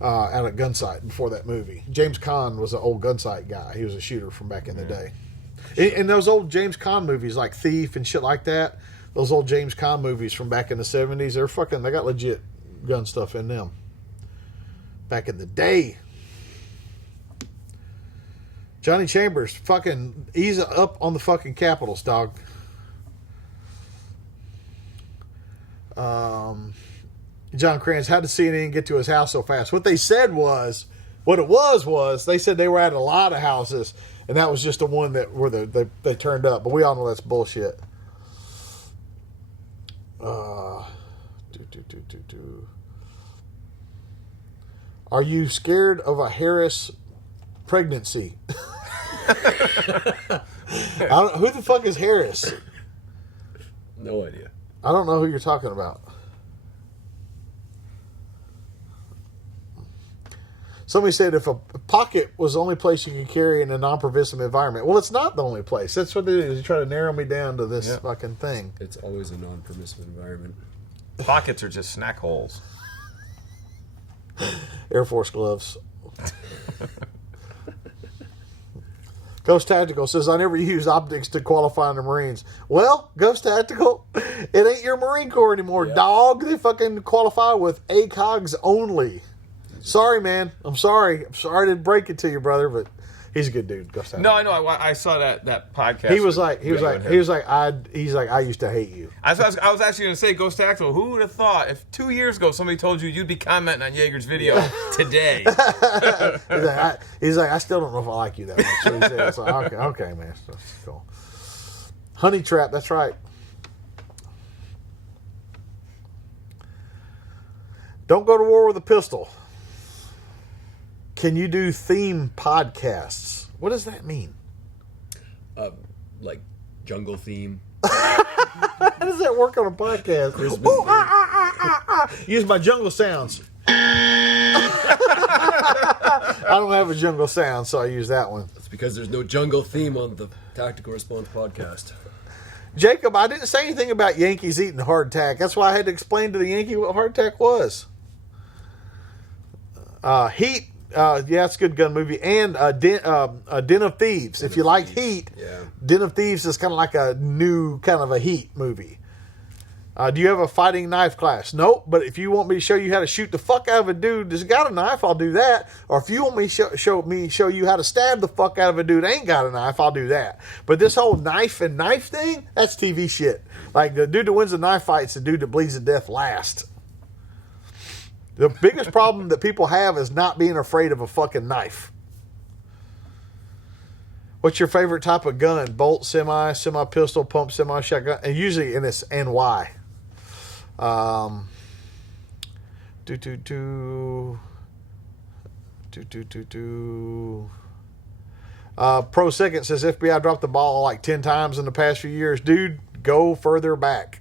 out at Gunsight before that movie. James Caan was an old Gunsight guy. He was a shooter from back in the day. And those old James Caan movies like Thief and shit like that, those old James Caan movies from back in the 70s, they got legit gun stuff in them. Back in the day. Johnny Chambers, fucking ease up on the fucking Capitals, dog. John Kranz, how did CNN get to his house so fast? What they said was, they said they were at a lot of houses, and that was just the one that where they turned up. But we all know that's bullshit. Are you scared of a Harris pregnancy? Who the fuck is Harris? No idea. I don't know who you're talking about. Somebody said if a pocket was the only place you can carry in a non-pervasive environment. Well, it's not the only place. That's what they do. They try to narrow me down to this fucking thing. It's always a non-permissive environment. Pockets are just snack holes. Air Force gloves. Ghost Tactical says, I never used optics to qualify in the Marines. Well, Ghost Tactical, it ain't your Marine Corps anymore, dog. They fucking qualify with ACOGs only. Sorry, man. I'm sorry. I'm sorry to break it to you, brother, but he's a good dude. Ghost Tactical. No, I know. I saw that podcast. He was like, I used to hate you. I was actually going to say, Ghost Tactical, who would have thought if 2 years ago somebody told you you'd be commenting on Jaeger's video today? he's like, I still don't know if I like you that much. So he said, so, okay, man. That's cool. Honey Trap, that's right. Don't go to war with a pistol. Can you do theme podcasts? What does that mean? Like jungle theme. How does that work on a podcast? Use my jungle sounds. I don't have a jungle sound, so I use that one. It's because there's no jungle theme on the Tactical Response podcast. Jacob, I didn't say anything about Yankees eating hardtack. That's why I had to explain to the Yankee what hardtack was. Heat, yeah, it's a good gun movie. And Den of Thieves. If you like Heat, Den of Thieves is kind of like a new kind of a Heat movie. Do you have a fighting knife class? Nope, but if you want me to show you how to shoot the fuck out of a dude that's got a knife, I'll do that. Or if you want me to show you how to stab the fuck out of a dude that ain't got a knife, I'll do that. But this whole knife and knife thing, that's TV shit. Like the dude that wins the knife fight's the dude that bleeds to death last. The biggest problem that people have is not being afraid of a fucking knife. What's your favorite type of gun? Bolt, semi-pistol, pump, semi-shotgun? And usually, and it's and why. Pro Second says FBI dropped the ball like 10 times in the past few years. Dude, go further back.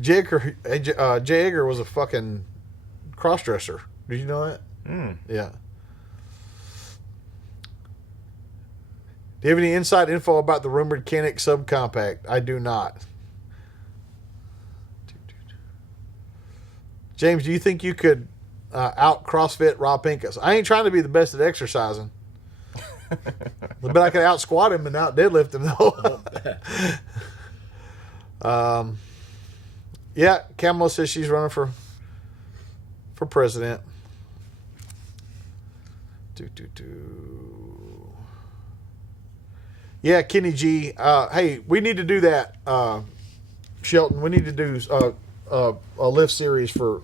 Jay Edgar was a fucking crossdresser. Did you know that? Yeah. Do you have any inside info about the rumored Canic subcompact? I do not. James, do you think you could out CrossFit Rob Pincus? I ain't trying to be the best at exercising. But I could out squat him and out deadlift him though. Yeah, Kamala says she's running for president. Yeah, Kenny G. Hey, we need to do that, Shelton. We need to do a lift series for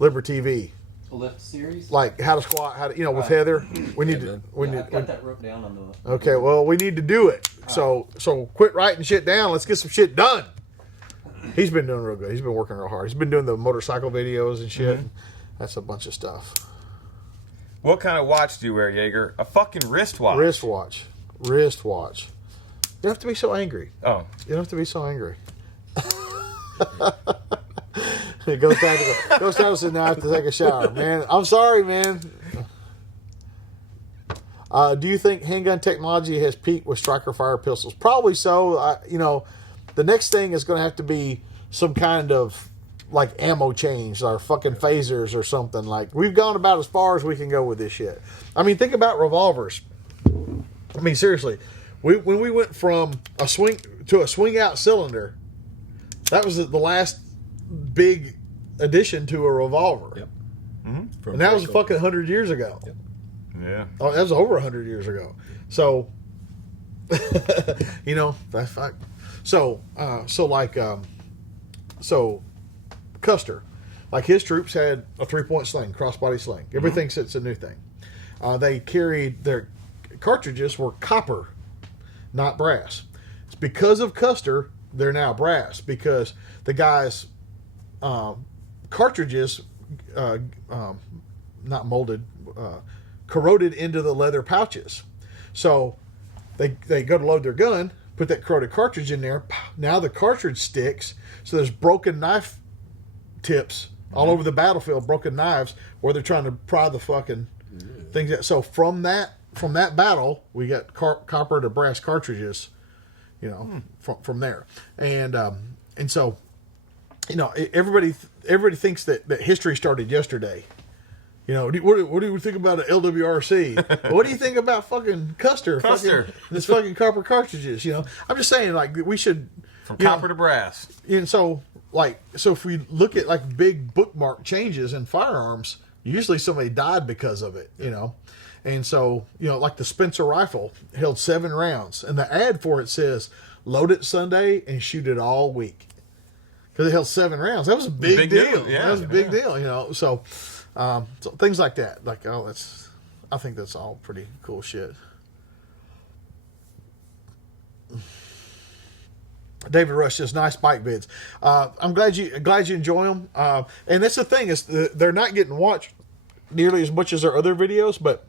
LIBERTV. A lift series? Like how to squat, how to, with Heather. We need to. I've got that wrote down on the. Okay, well, we need to do it. So quit writing shit down. Let's get some shit done. He's been doing real good. He's been working real hard. He's been doing the motorcycle videos and shit. Mm-hmm. That's a bunch of stuff. What kind of watch do you wear, Jaeger? A fucking wristwatch. Wristwatch. You don't have to be so angry. Oh. You don't have to be so angry. It goes down and says, now I have to take a shower. Man, I'm sorry, man. Do you think handgun technology has peaked with striker fire pistols? Probably so. The next thing is going to have to be some kind of like ammo change or fucking phasers or something. Like we've gone about as far as we can go with this shit. I mean, think about revolvers. I mean, seriously, when we went from a swing out cylinder, that was the last big addition to a revolver. Yep. Mm-hmm. And that was fucking 100 years ago. Yep. Yeah. Oh, that was over 100 years ago. So, that's fine. So Custer, like his troops had a 3-point sling, crossbody sling. Everything it's a new thing. They carried their cartridges were copper, not brass. It's because of Custer they're now brass because the guys' cartridges not molded, corroded into the leather pouches. So they go to load their gun, put that corroded cartridge in there. Now the cartridge sticks, so there's broken knife tips all over the battlefield, broken knives where they're trying to pry the fucking things out. So from that battle, we got copper to brass cartridges, from there, and so, everybody thinks that history started yesterday. What do you think about an LWRC? What do you think about fucking Custer? This fucking copper cartridges. I'm just saying, like, we should from copper to brass. And so if we look at like big bookmark changes in firearms, usually somebody died because of it. And so like the Spencer rifle held 7 rounds, and the ad for it says load it Sunday and shoot it all week because it held 7 rounds. That was a big deal. Yeah, that was a big deal. So things like that, like, I think that's all pretty cool shit. David Rush says, nice bike vids. I'm glad you enjoy them. And that's the thing, is they're not getting watched nearly as much as our other videos, but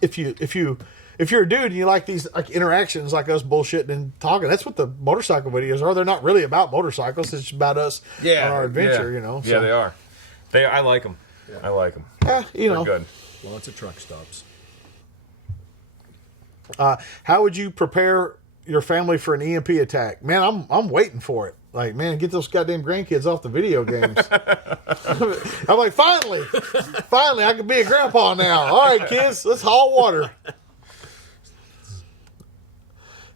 if you if you're a dude and you like these like interactions like us bullshitting and talking, that's what the motorcycle videos are. They're not really about motorcycles. It's about us on our adventure, you know. Yeah, they are. I like them. Yeah. I like them. Yeah, you know. Good. Lots of truck stops. How would you prepare your family for an EMP attack? Man, I'm waiting for it. Like, man, get those goddamn grandkids off the video games. I'm like, finally, I can be a grandpa now. All right, kids, let's haul water.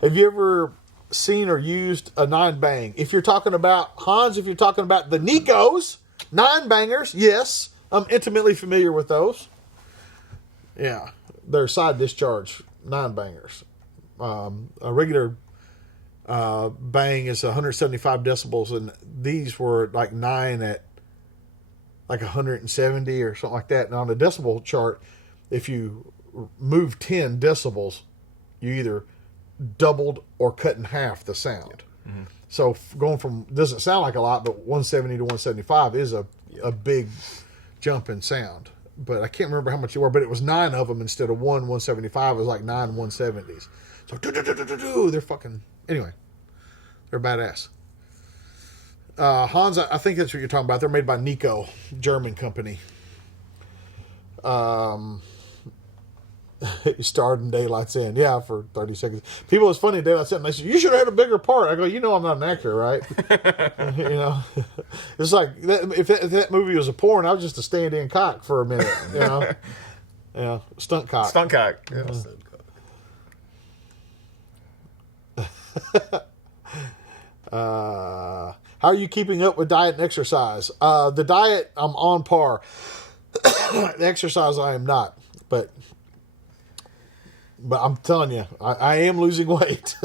Have you ever seen or used a 9-bang? If you're talking about Hans, if you're talking about the Nikos, 9-bangers, yes, I'm intimately familiar with those. Yeah, they're side discharge 9-bangers. A regular bang is 175 decibels, and these were like 9 at like 170 or something like that. And on the decibel chart, if you move 10 decibels, you either doubled or cut in half the sound. Mm-hmm. So going from, doesn't sound like a lot, but 170 to 175 is a big jump in sound. But I can't remember how much you were, but it was 9 of them instead of 175. It was like 9 170s. So they're fucking, anyway, they're badass. Hans, I think that's what you're talking about. They're made by Nico, German company. He starred in Daylight's End, yeah, for 30 seconds. People, it's funny, Daylight's End, they said, you should have had a bigger part. I go, you know I'm not an actor, right? You know, it's like, if that movie was a porn, I was just a stand-in cock for a minute, you know? Yeah, stunt cock. Stunt cock. Yeah. How are you keeping up with diet and exercise? The diet, I'm on par. The exercise, I am not. But I'm telling you, I am losing weight.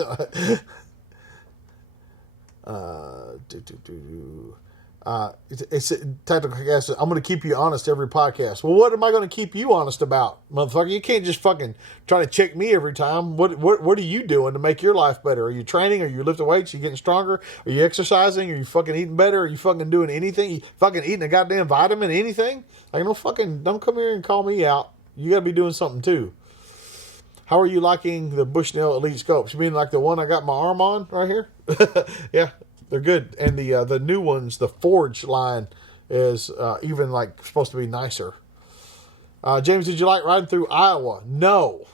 It's tactical guess. I'm going to keep you honest every podcast. Well, what am I going to keep you honest about, motherfucker? You can't just fucking try to check me every time. What are you doing to make your life better? Are you training? Are you lifting weights? Are you getting stronger? Are you exercising? Are you fucking eating better? Are you fucking doing anything? You fucking eating a goddamn vitamin? Anything? Like, don't come here and call me out. You got to be doing something too. How are you liking the Bushnell Elite scopes? You mean like the one I got my arm on right here? Yeah. They're good, and the new ones, the Forge line, is even like supposed to be nicer. James, did you like riding through Iowa? No,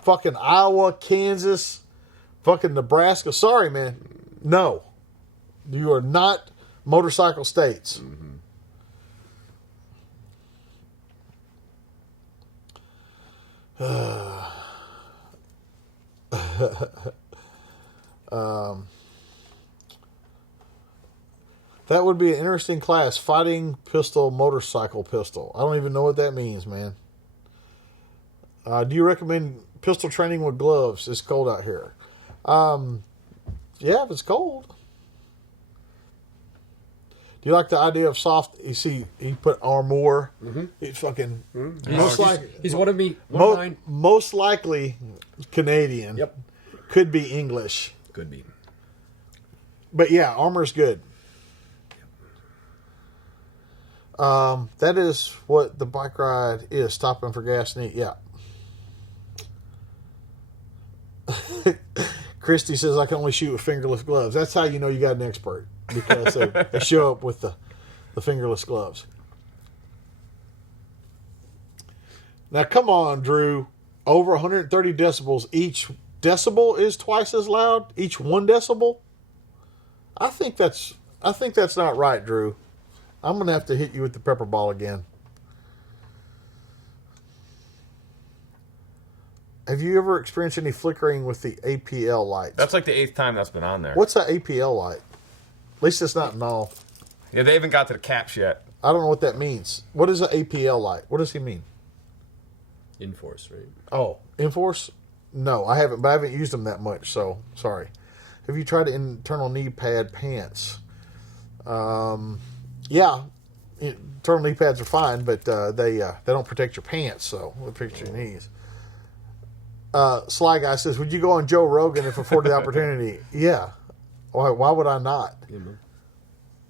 fucking Iowa, Kansas, fucking Nebraska. Sorry, man. No, you are not motorcycle states. That would be an interesting class. Fighting pistol, motorcycle pistol. I don't even know what that means, man. Do you recommend pistol training with gloves? It's cold out here. Yeah, if it's cold. Do you like the idea of soft? You see, he put armor. Mm-hmm. He's fucking he's one of me. One most likely Canadian. Yep. Could be English. Could be. But yeah, armor's good. That is what the bike ride is, stopping for gas and eat. Yeah. Christy says I can only shoot with fingerless gloves. That's how you know you got an expert, because they show up with the fingerless gloves. Now, come on, Drew. Over 130 decibels. Each decibel is twice as loud. Each 1 decibel. I think that's not right, Drew. I'm going to have to hit you with the pepper ball again. Have you ever experienced any flickering with the APL lights? That's like the 8th time that's been on there. What's that APL light? At least it's not null. Yeah, they haven't got to the caps yet. I don't know what that means. What is an APL light? What does he mean? Enforce, right? Oh, Enforce? No, I haven't, but I haven't used them that much, so sorry. Have you tried internal knee pad pants? Yeah, internal knee pads are fine, but they don't protect your pants, so they protect your knees. Sly Guy says, would you go on Joe Rogan if afforded the opportunity? Yeah. Why would I not?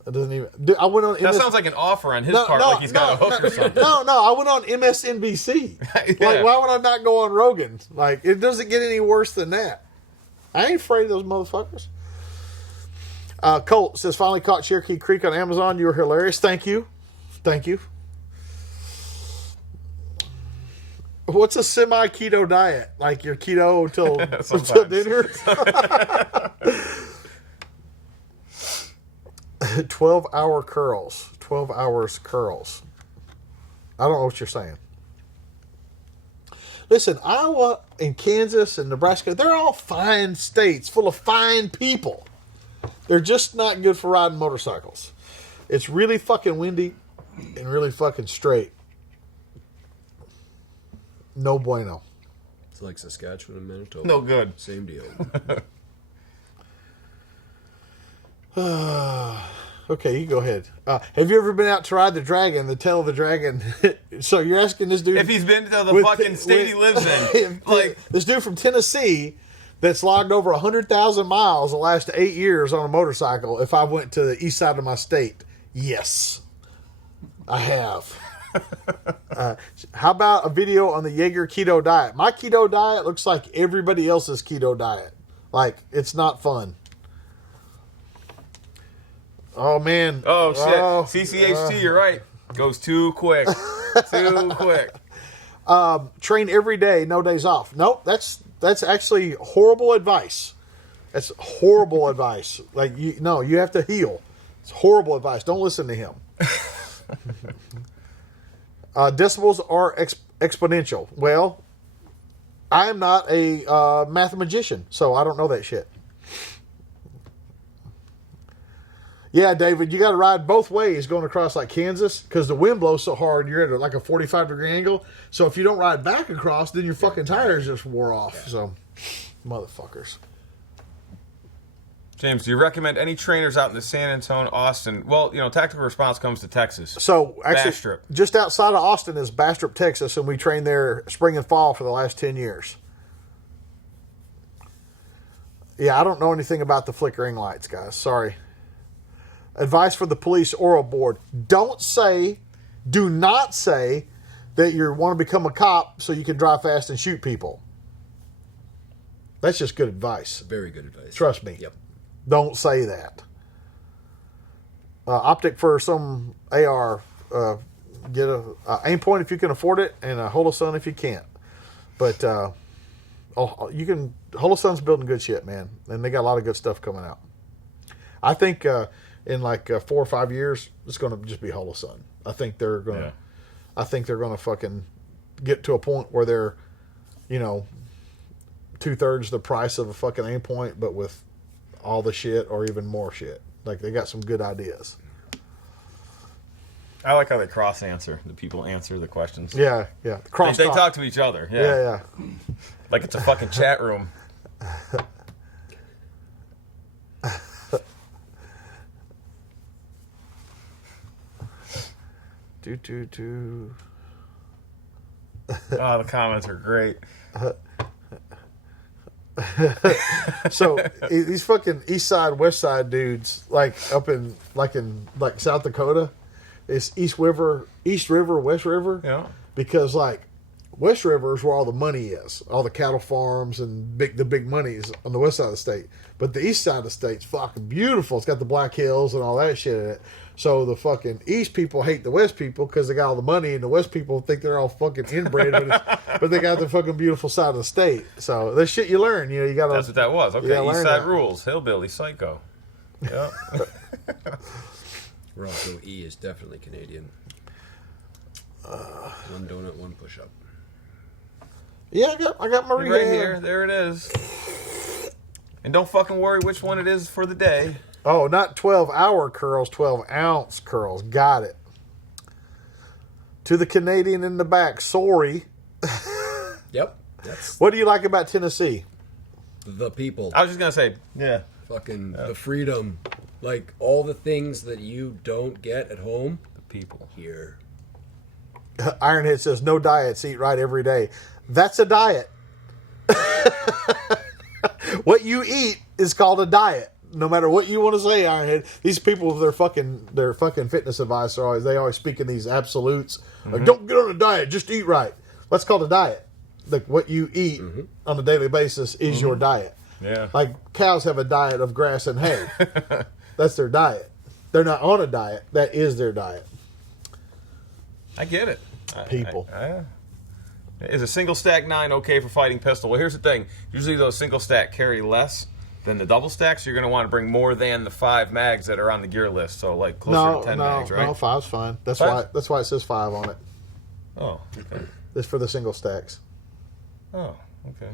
It doesn't even. Dude, I went on. That sounds like an offer on his part, like he's got a hook or something. No, I went on MSNBC. Yeah. Like, why would I not go on Rogan? Like, it doesn't get any worse than that. I ain't afraid of those motherfuckers. Colt says, finally caught Cherokee Creek on Amazon. You were hilarious. Thank you. What's a semi-keto diet? Like your keto till dinner? 12-hour curls. 12 hours curls. I don't know what you're saying. Listen, Iowa and Kansas and Nebraska, they're all fine states full of fine people. They're just not good for riding motorcycles. It's really fucking windy and really fucking straight. No bueno. It's like Saskatchewan and Manitoba. No good. Same deal. Okay, you go ahead. Have you ever been out to ride the dragon, the tail of the dragon? So you're asking this dude... If he's been to the fucking state he lives in. Like, this dude from Tennessee that's logged over 100,000 miles the last 8 years on a motorcycle, if I went to the east side of my state, yes, I have. How about a video on the Jaeger keto diet? My keto diet looks like everybody else's keto diet. Like, it's not fun. Oh, man. oh, shit. CCHT, you're right. Goes too quick. Too quick. Train every day, no days off. Nope, that's actually horrible advice. That's horrible advice. Like, you have to heal. It's horrible advice. Don't listen to him. Decibels are exponential. Well, I am not a mathematician, so I don't know that shit. Yeah, David, you got to ride both ways going across like Kansas because the wind blows so hard. You're at like a 45-degree angle. So if you don't ride back across, then your fucking tires just wore off. Yeah. So, motherfuckers. James, do you recommend any trainers out in the San Antonio, Austin? Well, tactical response comes to Texas. So, actually, Bastrop. Just outside of Austin is Bastrop, Texas, and we train there spring and fall for the last 10 years. Yeah, I don't know anything about the flickering lights, guys. Sorry. Advice for the police oral board. Do not say that you want to become a cop so you can drive fast and shoot people. That's just good advice. Very good advice. Trust me. Yep. Don't say that. Optic for some AR. Get a aim point if you can afford it, and a Holosun if you can't. But you can. Holosun's building good shit, man, and they got a lot of good stuff coming out. I think in like 4 or 5 years, it's going to just be Holosun. I think they're going to. Yeah. I think they're going to fucking get to a point where they're, 2/3 the price of a fucking aim point, but with all the shit or even more shit. Like, they got some good ideas. I like how they cross answer. The people answer the questions. Yeah. They talk to each other. Yeah. Like it's a fucking chat room. Oh, the comments are great. So these fucking east side, west side dudes, like up in South Dakota, it's East River, West River. Yeah. Because like West River is where all the money is, all the cattle farms and the big money is on the west side of the state. But the east side of the state's fucking beautiful. It's got the Black Hills and all that shit in it. So the fucking east people hate the west people because they got all the money, and the west people think they're all fucking inbred, but they got the fucking beautiful side of the state. So that's shit you learn. You got. That's what that was. Okay, east side rules. Hillbilly, psycho. Yeah. Roscoe E is definitely Canadian. One donut, one push-up. Yeah, I got Maria right here. There it is. And don't fucking worry which one it is for the day. Oh, not 12-hour curls, 12-ounce curls. Got it. To the Canadian in the back, sorry. Yep. What do you like about Tennessee? The people. I was just going to say, yeah. Fucking the freedom. Like, all the things that you don't get at home. The people. Here. Ironhead says, no diets, eat right every day. That's a diet. What you eat is called a diet. no matter what you want to say, Ironhead, these people with their fucking fitness advice they always speak in these absolutes. Like, don't get on a diet, just eat right. That's called a diet. Like, what you eat on a daily basis is your diet. Yeah. Like, cows have a diet of grass and hay. That's their diet. They're not on a diet. That is their diet. I get it. People. Is a single stack 9 okay for fighting pistol? Well, here's the thing. Usually those single stack carry less than the double stacks. You're going to want to bring more than the 5 mags that are on the gear list. So, like, closer to 10 mags, right? No, 5's fine. That's Five? why it says 5 on it. Oh, okay. It's for the single stacks. Oh, okay.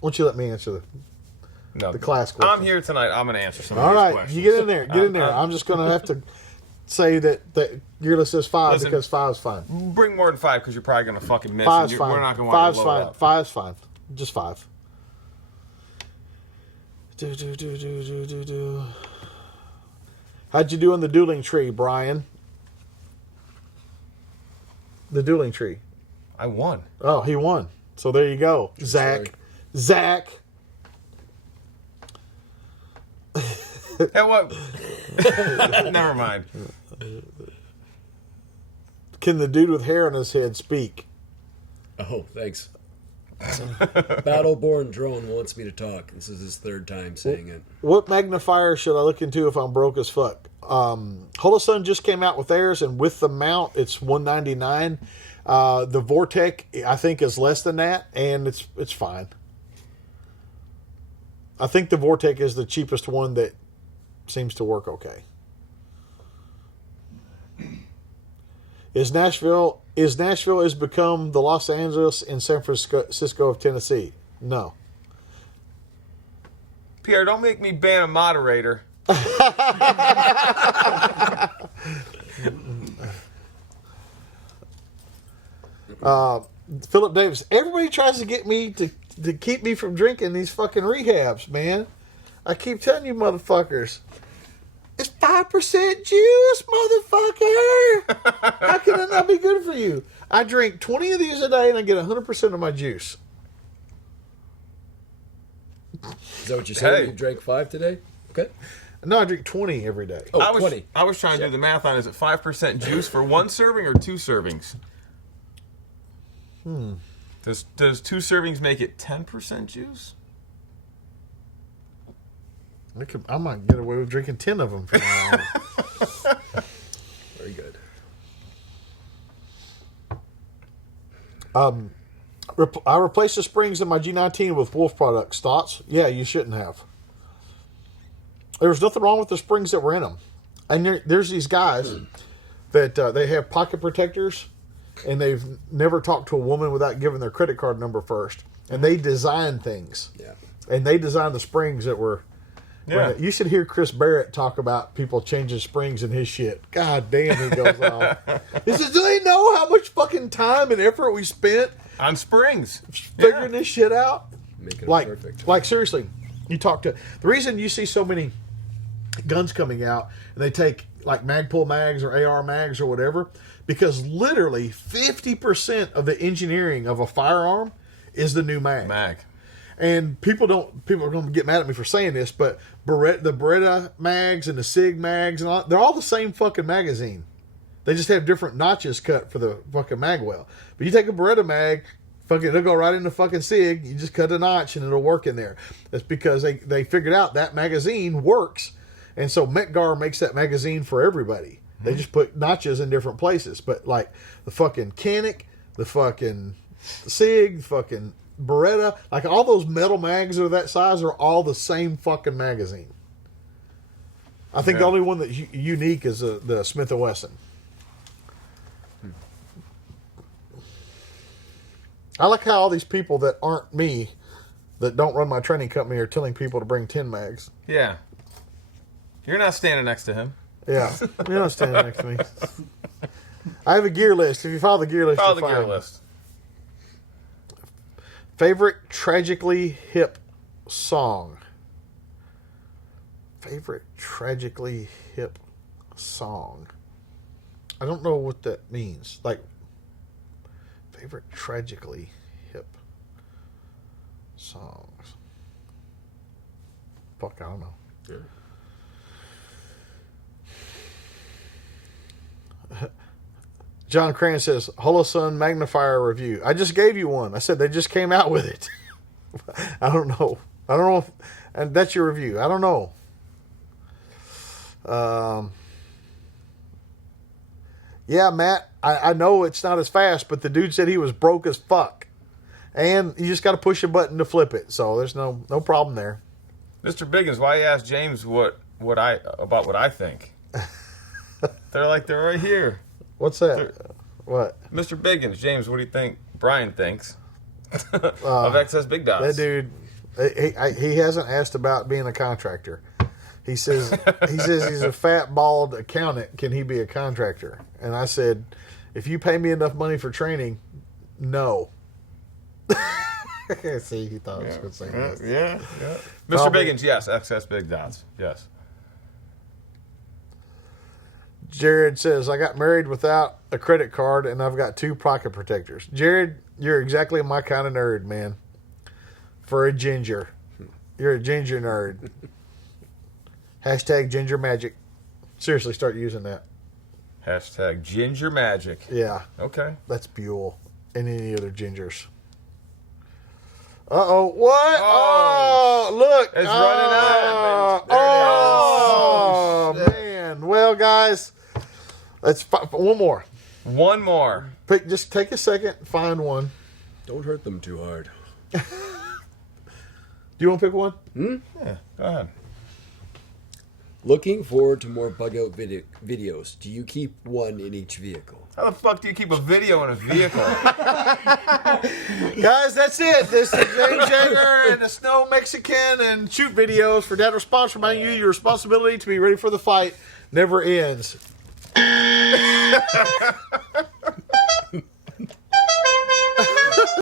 Why don't you let me answer the class question? I'm here tonight. I'm going to answer some of All these right, questions. you get in there. Get in there. I'm just going to have to say that gear list says 5 Listen, because 5's fine. Bring more than 5 because you're probably going to fucking miss. 5's and fine. We're not going to want 5's to load fine. up. 5's fine. Just 5. How'd you do on the dueling tree, Brian? The dueling tree. I won. Oh, he won. So there you go, Zach. Zach. Hey, what? Never mind. Can the dude with hair on his head speak? Oh, thanks. Battleborn Drone wants me to talk. This is his 3rd time saying it. What magnifier should I look into if I'm broke as fuck? Holosun just came out with theirs, and with the mount, it's $199. The Vortec, I think, is less than that, and it's fine. I think the Vortec is the cheapest one that seems to work okay. Nashville has become the Los Angeles and San Francisco of Tennessee? No. Pierre, don't make me ban a moderator. Philip Davis. Everybody tries to get me to keep me from drinking these fucking rehabs, man. I keep telling you motherfuckers. It's 5% juice, motherfucker. How can that not be good for you? I drink 20 of these a day and I get 100% of my juice. Is that what you said? Hey. You drank 5 today? Okay. No, I drink 20 every day. Oh, I was 20. I was trying to do the math on, is it 5% juice for 1 serving or 2 servings? Does 2 servings make it 10% juice? I might get away with drinking 10 of them. Very good. I replaced the springs in my G19 with Wolf products. Thoughts? Yeah, you shouldn't have. There was nothing wrong with the springs that were in them. And there's these guys that they have pocket protectors, and they've never talked to a woman without giving their credit card number first. And they design things. Yeah. And they designed the springs that were... Yeah. You should hear Chris Barrett talk about people changing springs in his shit. God damn, he goes off. He says, do they know how much fucking time and effort we spent On springs. figuring this shit out? Making it Like, perfect. like seriously, you talk to... The reason you see so many guns coming out, and they take like Magpul mags or AR mags or whatever, because literally 50% of the engineering of a firearm is the new mag. And people are going to get mad at me for saying this, but the Beretta mags and the SIG mags, and they're all the same fucking magazine. They just have different notches cut for the fucking mag well. But you take a Beretta mag, fucking, it'll go right into fucking SIG. You just cut a notch and it'll work in there. That's because they figured out that magazine works. And so Metgar makes that magazine for everybody. They just put notches in different places. But like the fucking Canic, the fucking SIG, the fucking Beretta, like all those metal mags that are that size are all the same fucking magazine. I think the only one that's unique is the Smith & Wesson. I like how all these people that aren't me, that don't run my training company, are telling people to bring 10 mags. Yeah. You're not standing next to him. Yeah, you're not standing next to me. I have a gear list. If you follow the gear list, Follow you'll the gear find list. Favorite tragically hip song. Favorite tragically hip song. I don't know what that means. Like, favorite tragically hip songs. Fuck, I don't know. Yeah. John Cran says, Holosun magnifier review. I just gave you one. I said they just came out with it. I don't know. And that's your review. I don't know. Yeah, Matt, I know it's not as fast, but the dude said he was broke as fuck. And you just got to push a button to flip it. So there's no problem there. Mr. Biggins, why you ask James what I think? They're right here. What's that? What? Mr. Biggins, James, what do you think Brian thinks of excess big dots? That dude, he hasn't asked about being a contractor. He says he's a fat, bald accountant. Can he be a contractor? And I said, if you pay me enough money for training, no. See, he thought I was going to say that. Yeah. Mr. Probably. Biggins, yes, excess big dots. Yes. Jared says, I got married without a credit card and I've got 2 pocket protectors. Jared, you're exactly my kind of nerd, man. For a ginger. You're a ginger nerd. Hashtag ginger magic. Seriously, start using that. Hashtag ginger magic. Yeah. Okay. That's Buell and any other gingers. Uh-oh. What? Oh. Oh, look. It's running out. Oh, There it is. man. Well, guys, let's one more. One more. Just take a second, find one. Don't hurt them too hard. Do you want to pick one? Yeah, go ahead. Looking forward to more bug out videos. Do you keep one in each vehicle? How the fuck do you keep a video in a vehicle? Guys, that's it. This is James Jager and the Snow Mexican and shoot videos for Dad Response, reminding you your responsibility to be ready for the fight never ends.